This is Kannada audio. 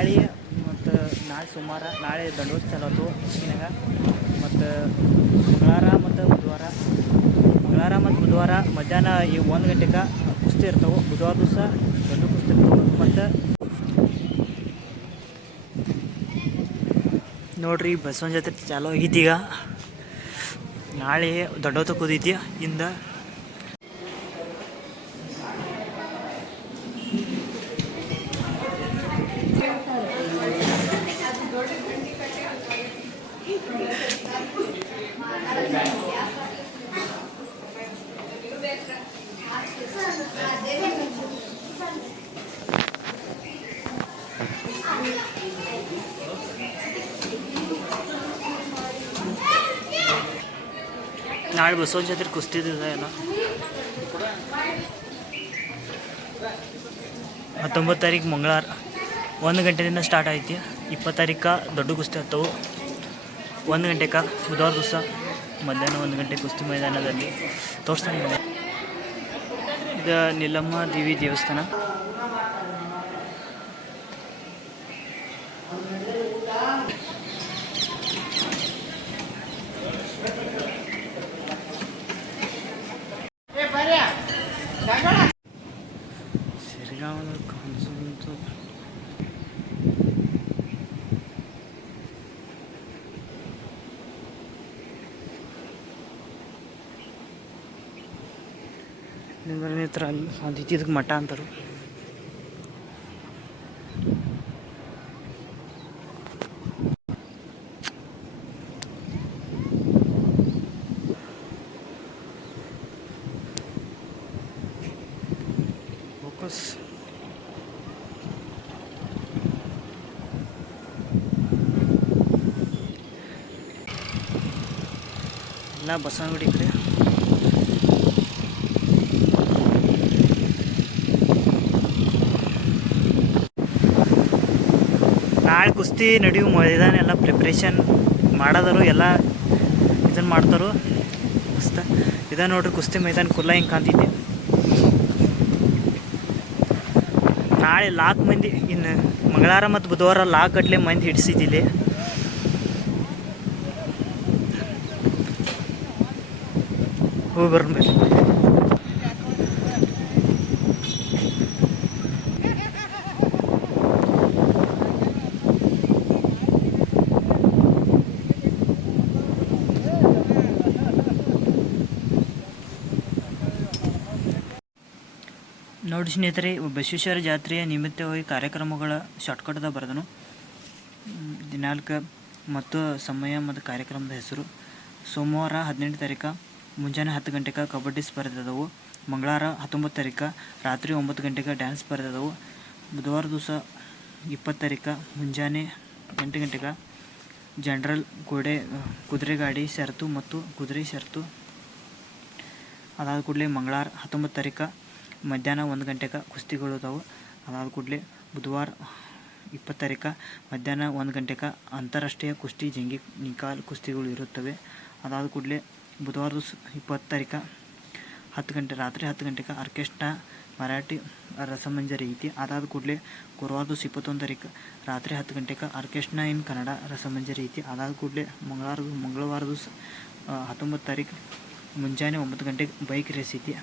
ನಾಳೆ ಮತ್ತು ನಾಳೆ ಸೋಮವಾರ ನಾಳೆ ದಂಡೋತ್ಸವ ಚಾಲೋತು ಹೆಚ್ಚಿನಾಗ ಮತ್ತು ಮಂಗಳವಾರ ಮತ್ತು ಬುಧವಾರ ಮಧ್ಯಾಹ್ನ ಈ 1 ಗಂಟೆಗೆ ಕುಸ್ತಿ ಇರ್ತವೆ. ಬುಧವಾರ ದಿವಸ ದೊಡ್ಡ ಕುಸ್ತಿ ಇರ್ತವೆ. ಮತ್ತು ನೋಡ್ರಿ ಬಸವನ ಜಾತ್ರೆ ಚಾಲೋ ಆಗೈತೀಗ. ನಾಳೆ ದೊಡ್ಡೋತ ಕೂದೈತಿ ಇಂದ ನಾಳೆ ಬಸವನ ಜಾತ್ರೆ ಕುಸ್ತಿದ್ದ ಎಲ್ಲ 19 ತಾರೀಕು ಮಂಗಳವಾರ 1 ಗಂಟೆದಿಂದ ಸ್ಟಾರ್ಟ್ ಐತಿ. 20 ತಾರೀಕು ದೊಡ್ಡ ಕುಸ್ತಿ ಹತ್ತವು 1 ಗಂಟೆಗೆ. ಬುಧವಾರ ದಿವಸ ಮಧ್ಯಾಹ್ನ 1 ಗಂಟೆ ಕುಸ್ತಿ ಮೈದಾನದಲ್ಲಿ ತೋರಿಸ್ತಾನೆ. ಇದು ನೀಲಮ್ಮ ದೇವಿ ದೇವಸ್ಥಾನ. ಶ್ರೀರಾಮನ ಕಾಣಿಸುವಂಥ ನಿಂಬಲ್ಲಿ ಹತ್ರ ಒಂದು ಇದಕ್ಕೆ ಮಠ ಅಂತಾರೆ. ಫೋಕಸ್ ಎಲ್ಲ ಬಸವನಗುಡಿ ಕಡೆ. ನಾಳೆ ಕುಸ್ತಿ ನಡೆಯುವ ಮೈದಾನ ಎಲ್ಲ ಪ್ರಿಪ್ರೇಷನ್ ಮಾಡೋದರು ಎಲ್ಲ ಇದನ್ನು ಮಾಡ್ತಾರೋ ಮಸ್ತ. ಇದ ನೋಡ್ರಿ ಕುಸ್ತಿ ಮೈದಾನ ಕುಲ್ಲ ಹಿಂಗೆ ಕಾಣ್ತೈತಿ. ನಾಳೆ 4 ಮಂದಿ, ಇನ್ನು ಮಂಗಳವಾರ ಮತ್ತು ಬುಧವಾರ 4 ಗಂಟೆ ಮಂದಿ ಹಿಡಿಸಿದ್ದಿಲ್ಲಿ. ಹೋಗಿ ಬರ್ಬೇಕು. ನೋಡಿ ಸ್ನೇಹಿತರೆ, ಬಸವೇಶ್ವರ ಜಾತ್ರೆಯ ನಿಮಿತ್ತವಾಗಿ ಕಾರ್ಯಕ್ರಮಗಳ ಶಾರ್ಟ್ಕಟ್ದ ಬರೆದನು. ದಿನಾಂಕ ಮತ್ತು ಸಮಯ ಮತ್ತು ಕಾರ್ಯಕ್ರಮದ ಹೆಸರು: ಸೋಮವಾರ 18 ತಾರೀಕು ಮುಂಜಾನೆ 10 ಗಂಟೆಗೆ ಕಬಡ್ಡಿ ಸ್ಪರ್ಧೆ ಅದಾವು. ಮಂಗಳವಾರ 19 ತಾರೀಕು ರಾತ್ರಿ 9 ಗಂಟೆಗೆ ಡ್ಯಾನ್ಸ್ ಸ್ಪರ್ಧೆ ಅದಾವು. ಬುಧವಾರ ದಿವಸ 20 ತಾರೀಕು ಮುಂಜಾನೆ 8 ಗಂಟೆಗೆ ಜನರಲ್ ಕುದುರೆ ಗಾಡಿ ಷರತ್ತು ಮತ್ತು ಕುದುರೆ ಷರತ್ತು. ಅದಾದ ಕೂಡಲೇ ಮಂಗಳವಾರ 19 ತಾರೀಕು ಮಧ್ಯಾಹ್ನ 1 ಗಂಟೆಗೆ ಕುಸ್ತಿಗಳು ಅದಾವು. ಅದಾದ ಕೂಡಲೇ ಬುಧವಾರ 20 ತಾರೀಕು ಮಧ್ಯಾಹ್ನ 1 ಗಂಟೆಗೆ ಅಂತಾರಾಷ್ಟ್ರೀಯ ಕುಸ್ತಿ ಜಂಗಿ ನಿಕಾಲ್ ಕುಸ್ತಿಗಳು ಇರುತ್ತವೆ. ಅದಾದ ಕೂಡಲೇ ಬುಧವಾರ ದಿವಸ 20 ತಾರೀಕು 10 ಗಂಟೆ ರಾತ್ರಿ 10 ಗಂಟೆಗೆ ಆರ್ಕೆಸ್ಟ್ರಾ ಮರಾಠಿ ರಸಮಂಜರಿ ಐತಿ. ಅದಾದ ಕೂಡಲೇ ಗುರುವಾರ ದಿವಸ 21 ತಾರೀಕು ರಾತ್ರಿ 10 ಗಂಟೆಗೆ ಆರ್ಕೆಸ್ಟ್ರಾ ಇನ್ ಕನ್ನಡ ರಸಮಂಜರಿ ಐತಿ. ಅದಾದ ಕೂಡಲೇ ಮಂಗಳವಾರ ದಿವಸ 19 ತಾರೀಕು ಮುಂಜಾನೆ 9 ಗಂಟೆಗೆ ಬೈಕ್ ರೇಸ್ ಐತಿ.